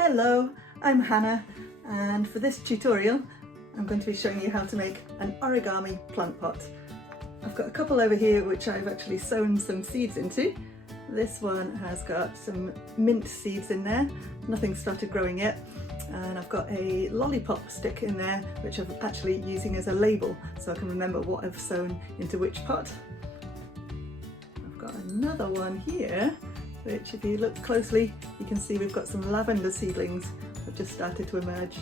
Hello, I'm Hannah, and for this tutorial I'm going to be showing you how to make an origami plant pot. I've got a couple over here which I've actually sown some seeds into. This one has got some mint seeds in there, nothing started growing yet, and I've got a lollipop stick in there which I'm actually using as a label so I can remember what I've sown into which pot. I've got another one here which, if you look closely, you can see we've got some lavender seedlings that have just started to emerge.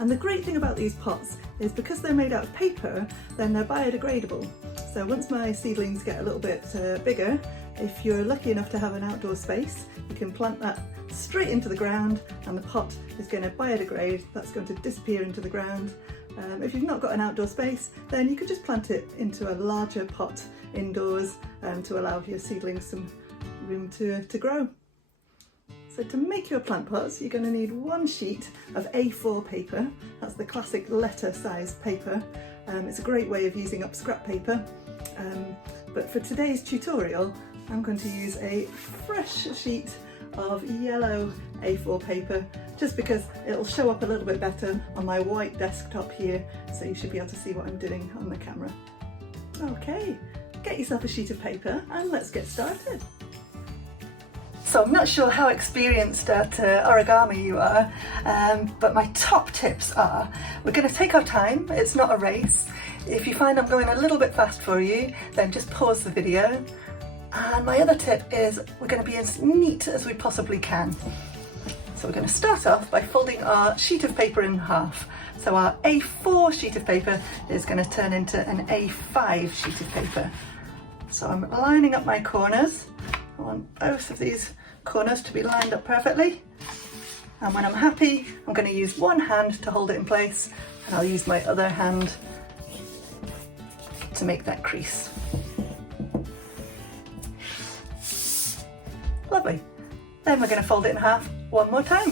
And the great thing about these pots is because they're made out of paper, then they're biodegradable. So once my seedlings get a little bit bigger, if you're lucky enough to have an outdoor space, you can plant that straight into the ground and the pot is going to biodegrade. That's going to disappear into the ground. If you've not got an outdoor space, then you could just plant it into a larger pot indoors to allow your seedlings some room to grow. So to make your plant pots, you're going to need one sheet of A4 paper. That's the classic letter sized paper. It's a great way of using up scrap paper. But for today's tutorial, I'm going to use a fresh sheet of yellow A4 paper, just because it'll show up a little bit better on my white desktop here, so you should be able to see what I'm doing on the camera. Okay, get yourself a sheet of paper and let's get started. So I'm not sure how experienced at origami you are, but my top tips are, we're going to take our time, it's not a race. If you find I'm going a little bit fast for you, then just pause the video. And my other tip is we're going to be as neat as we possibly can. So we're going to start off by folding our sheet of paper in half. So our A4 sheet of paper is going to turn into an A5 sheet of paper. So I'm lining up my corners. I want both of these corners to be lined up perfectly. And when I'm happy, I'm going to use one hand to hold it in place, and I'll use my other hand to make that crease. Lovely. Then we're going to fold it in half one more time.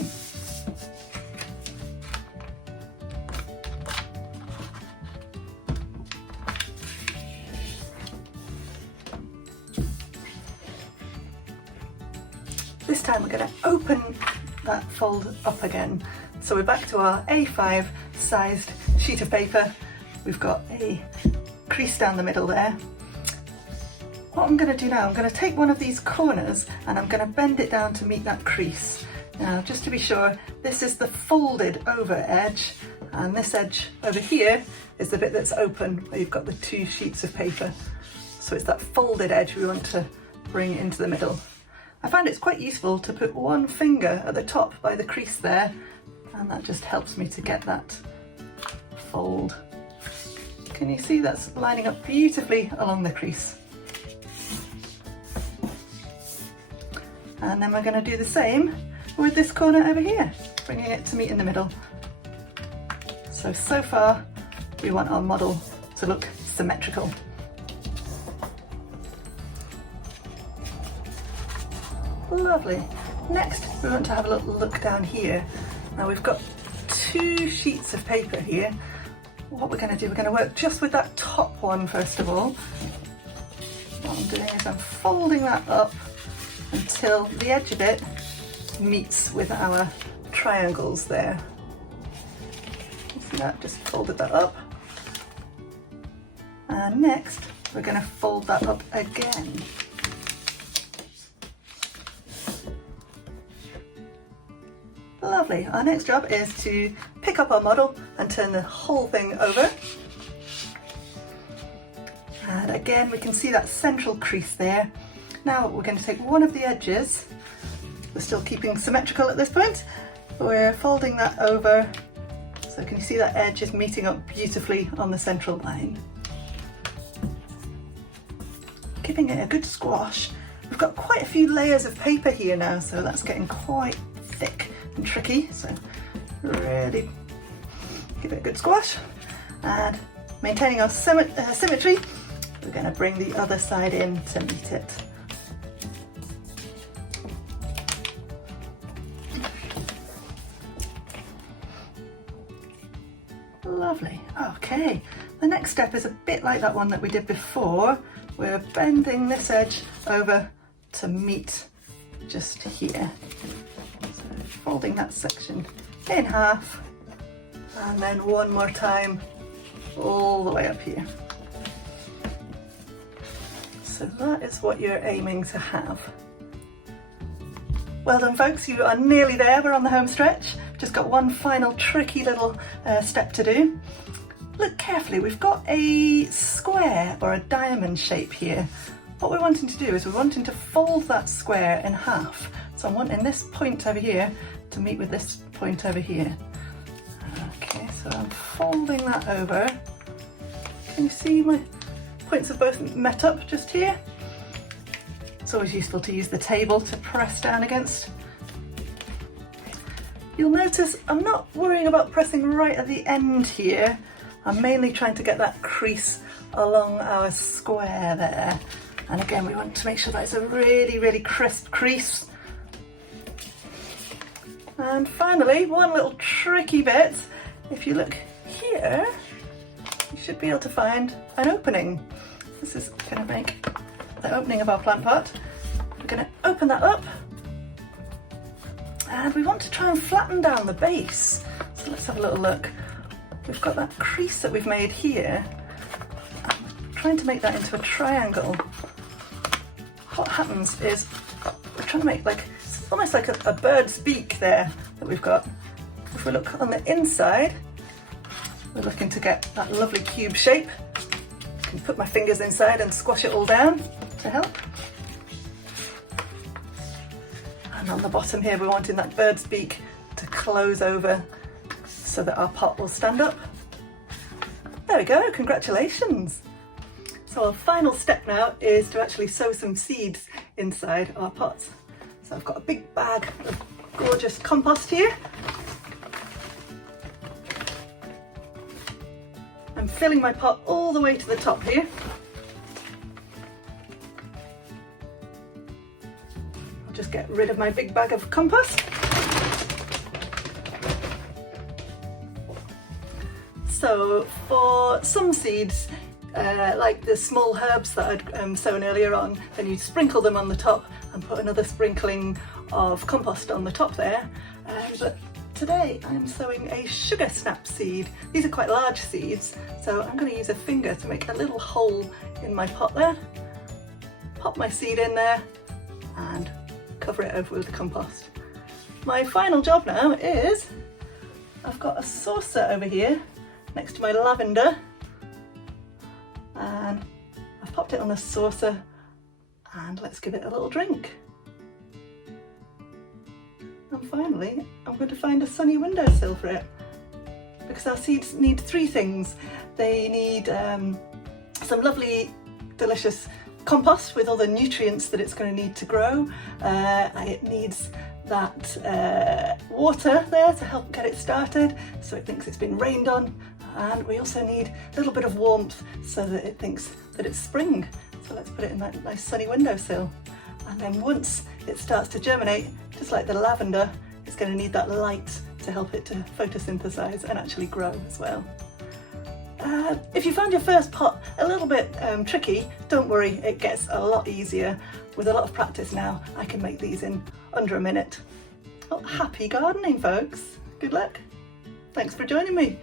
This time we're going to open that fold up again. So we're back to our A5 sized sheet of paper. We've got a crease down the middle there. What I'm going to do now, I'm going to take one of these corners and I'm going to bend it down to meet that crease. Now, just to be sure, this is the folded over edge, and this edge over here is the bit that's open, where you've got the two sheets of paper. So it's that folded edge we want to bring into the middle. I find it's quite useful to put one finger at the top by the crease there, and that just helps me to get that fold. Can you see that's lining up beautifully along the crease? And then we're going to do the same with this corner over here, bringing it to meet in the middle. So far we want our model to look symmetrical. Lovely. Next, we want to have a little look down here. Now we've got two sheets of paper here. What we're going to do, we're going to work just with that top one first of all. What I'm doing is I'm folding that up until the edge of it meets with our triangles there. See that? Just folded that up. And next, we're going to fold that up again. Lovely. Our next job is to pick up our model and turn the whole thing over. And again, we can see that central crease there. Now we're going to take one of the edges. We're still keeping symmetrical at this point. We're folding that over. So can you see that edge is meeting up beautifully on the central line? Giving it a good squash. We've got quite a few layers of paper here now, so that's getting quite thick and tricky, so really give it a good squash. And maintaining our symmetry, we're going to bring the other side in to meet it. Lovely. Okay, the next step is a bit like that one that we did before. We're bending this edge over to meet just here. So folding that section in half, and then one more time all the way up here. So that is what you're aiming to have. Well done folks, you are nearly there, we're on the home stretch. Just got one final tricky little step to do. Look carefully, we've got a square or a diamond shape here. What we're wanting to do is we're wanting to fold that square in half. So I'm wanting this point over here to meet with this point over here. Okay, so I'm folding that over. Can you see my points have both met up just here? It's always useful to use the table to press down against. You'll notice I'm not worrying about pressing right at the end here. I'm mainly trying to get that crease along our square there. And again, we want to make sure that it's a really, really crisp crease. And finally, one little tricky bit. If you look here, you should be able to find an opening. This is going to make the opening of our plant pot. We're going to open that up. And we want to try and flatten down the base. So let's have a little look. We've got that crease that we've made here. I'm trying to make that into a triangle. What happens is we're trying to make it's almost like a bird's beak there that we've got. If we look on the inside, we're looking to get that lovely cube shape. I can put my fingers inside and squash it all down to help. And on the bottom here, we're wanting that bird's beak to close over so that our pot will stand up. There we go, congratulations. So our final step now is to actually sow some seeds inside our pots. So I've got a big bag of gorgeous compost here. I'm filling my pot all the way to the top here. I'll just get rid of my big bag of compost. So for some seeds, like the small herbs that I'd sown earlier on, then you sprinkle them on the top and put another sprinkling of compost on the top there. But today I'm sowing a sugar snap seed. These are quite large seeds, so I'm going to use a finger to make a little hole in my pot there. Pop my seed in there and cover it over with the compost. My final job now is I've got a saucer over here next to my lavender, and I've popped it on the saucer, and let's give it a little drink. And finally, I'm going to find a sunny windowsill for it, because our seeds need three things. They need some lovely, delicious compost with all the nutrients that it's going to need to grow. It needs that water there to help get it started, so it thinks it's been rained on. And we also need a little bit of warmth so that it thinks that it's spring. So let's put it in that nice sunny windowsill. And then once it starts to germinate, just like the lavender, it's going to need that light to help it to photosynthesize and actually grow as well. If you found your first pot a little bit tricky, don't worry, it gets a lot easier. With a lot of practice now, I can make these in under a minute. Well, happy gardening, folks. Good luck. Thanks for joining me.